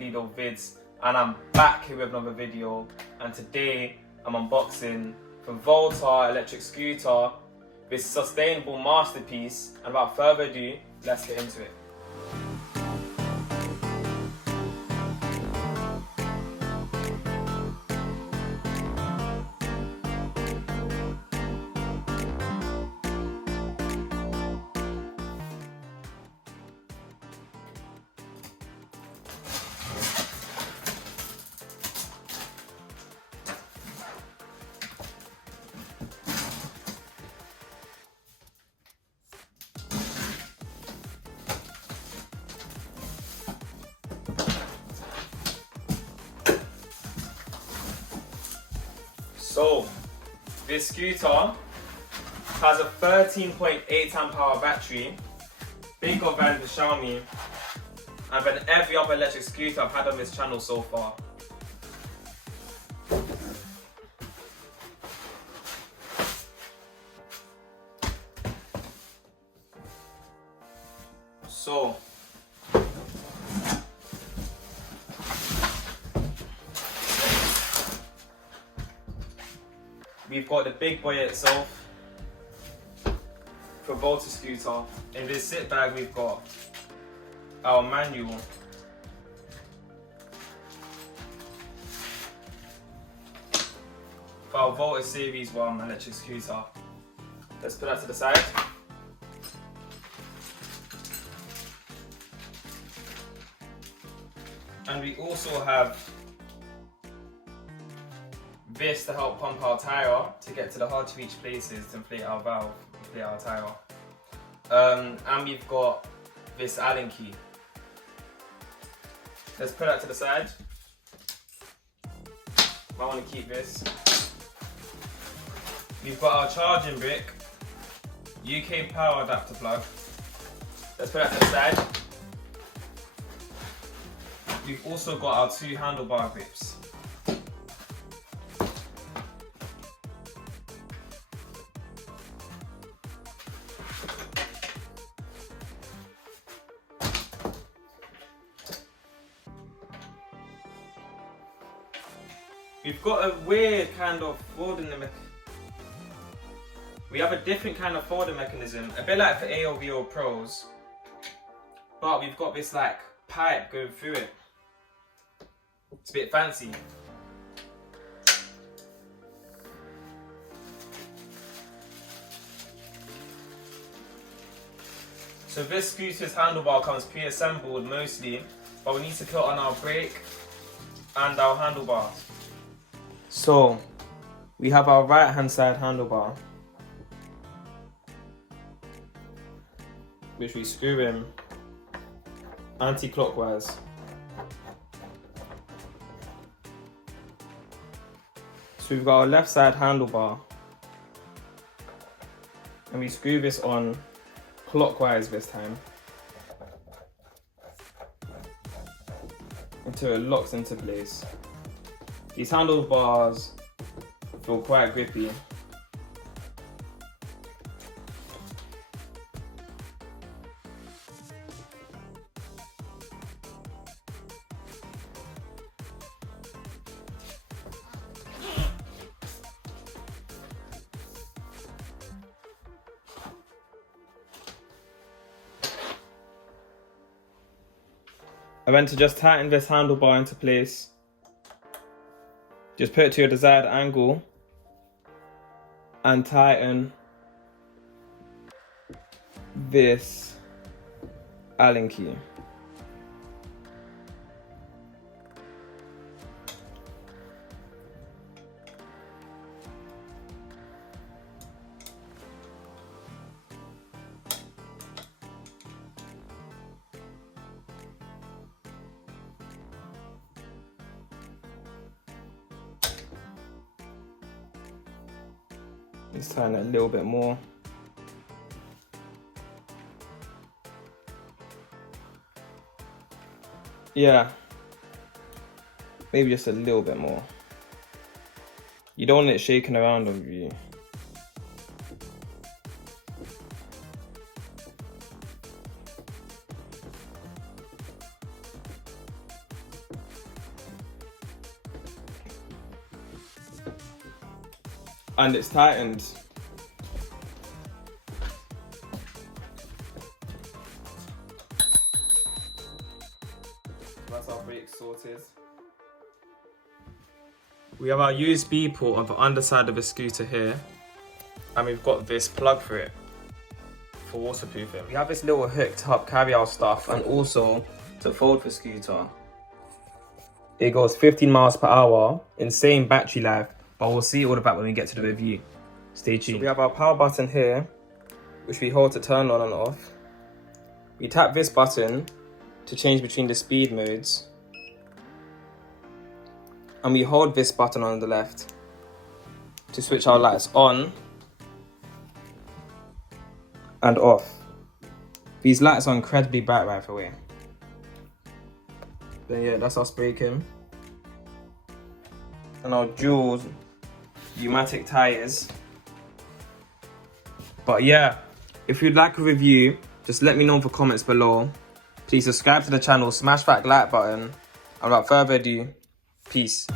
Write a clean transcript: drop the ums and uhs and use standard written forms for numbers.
Inquiries vids, and I'm back here with another video. And today I'm unboxing from Volta electric scooter, this sustainable masterpiece. And without further ado, let's get into it. So, this scooter has a 13.8 amp hour battery, bigger than the Xiaomi, and than every other electric scooter I've had on this channel so far. So, we've got the big boy itself for Volta scooter. In this sit bag we've got our manual, for our Volta Series 1 electric scooter. Let's put that to the side. And we also have this to help pump our tyre to get to the hard to reach places to inflate our valve, inflate our tyre. And we've got this Allen key. Let's put that to the side. I want to keep this. We've got our charging brick, UK power adapter plug. Let's put that to the side. We've also got our 2 handlebar grips. We've got a weird kind of folding mechanism. We have a different kind of folding mechanism, a bit like for AOVO Pros, but we've got this like pipe going through it. It's a bit fancy. So this scooter's handlebar comes pre-assembled mostly, but we need to put on our brake and our handlebars. So we have our right hand side handlebar, which we screw in anti-clockwise. So we've got our left side handlebar, and we screw this on clockwise this time until it locks into place. These handlebars feel quite grippy. And then to just tighten this handlebar into place, just put it to your desired angle and tighten this Allen key. Let's tighten it a little bit more. Yeah, maybe just a little bit more. You don't want it shaking around on you. and it's tightened. That's our brakes sorted. We have our USB port on the underside of the scooter here, and we've got this plug for it for waterproofing. We have this little hook to help carry our stuff and also to fold the scooter. It goes 15 miles per hour, insane battery life, but we'll see all of that when we get to the review. Stay tuned. So we have our power button here, which we hold to turn on and off. We tap this button to change between the speed modes. And we hold this button on the left to switch our lights on and off. These lights are incredibly bright right away. Then yeah, that's our braking. And our dual pneumatic tyres. But yeah, if you'd like a review, just let me know in the comments below. Please subscribe to the channel, smash that like button. And without further ado, peace.